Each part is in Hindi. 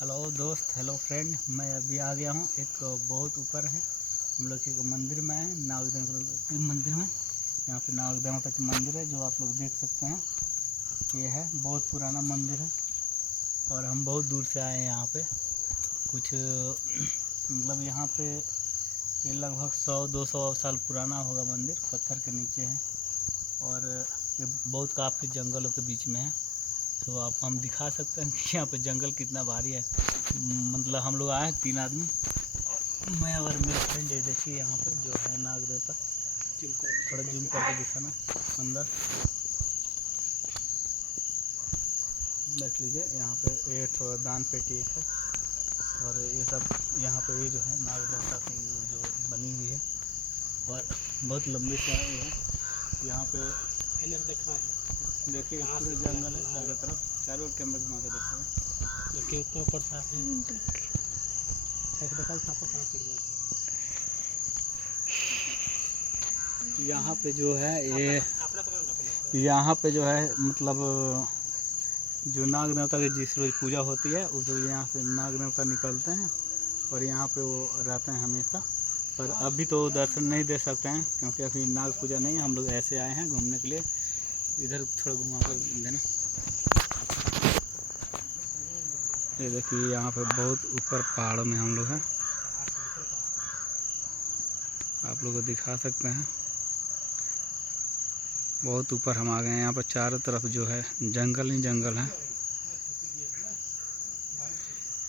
हेलो दोस्त, हेलो फ्रेंड। मैं अभी आ गया हूँ, एक बहुत ऊपर है। हम लोग एक मंदिर में है, नागदेवता के मंदिर में। यहाँ पे नागदेवता का मंदिर है जो आप लोग देख सकते हैं। ये है बहुत पुराना मंदिर है और हम बहुत दूर से आए हैं यहाँ पे। कुछ मतलब यहाँ पे ये लगभग 100-200 साल पुराना होगा मंदिर। पत्थर के नीचे है और ये बहुत काफ़ी जंगलों के बीच में है। तो आपको हम दिखा सकते हैं कि यहाँ पे जंगल कितना भारी है। मतलब हम लोग आए हैं 3 आदमी, मैं और मेरे फ्रेंड। ये देखिए यहाँ पे जो है नाग देवता, थोड़ा जूम करके दिखाना अंदर। देख लीजिए यहाँ पे ये थोड़ा दान पेटी एक है और ये सब यहाँ पे ये जो है नाग देवता की जो बनी हुई है और बहुत लंबी से है ये। यहाँ पे देखिए पूरे जंगल है चारों तरफ। चारों ओर कैमरा घुमा के देखिए उतना ऊपर था। यहाँ पे जो है ये, यहाँ पे जो है मतलब जो नाग देवता की जिस रोज पूजा होती है उस रोज यहाँ से नाग देवता निकलते हैं और यहाँ पे वो रहते हैं हमेशा। पर अभी तो दर्शन नहीं दे सकते हैं क्योंकि अभी नाग पूजा नहीं है। हम लोग ऐसे आए हैं घूमने के लिए। इधर थोड़ा घुमा कर देना। ये देखिए यहाँ पे बहुत ऊपर पहाड़ों में हम लोग हैं, आप लोग को दिखा सकते हैं। बहुत ऊपर हम आ गए हैं। यहाँ पर चारों तरफ जो है जंगल ही जंगल है।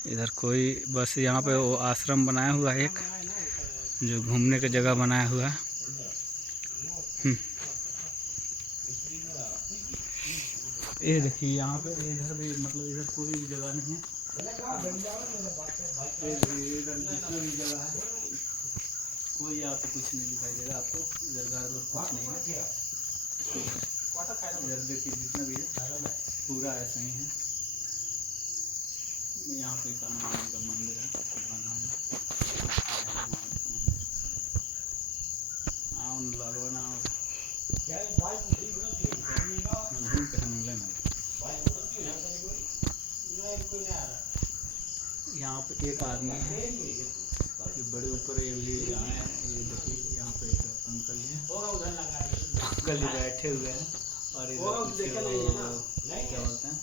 इधर कोई बस यहाँ पे वो आश्रम बनाया हुआ है एक, जो घूमने की जगह बनाया हुआ है। ये देखिए यहाँ पे इधर भी मतलब इधर कोई भी जगह नहीं है। इधर जितनी भी जगह है कोई आपको कुछ नहीं दिखाई देगा। आपको इधर घर दूर कुछ नहीं है। इधर देखिए जितना भी है पूरा ऐसा ही है। यहाँ पे हनुमान जी का मंदिर है बना यहाँ पे एक आदमी है जो बड़े ऊपर ये भी आए हैं। ये देखिए यहाँ पे एक अंकल हैं, अंकल जी बैठे हुए हैं और इधर क्या बोलते हैं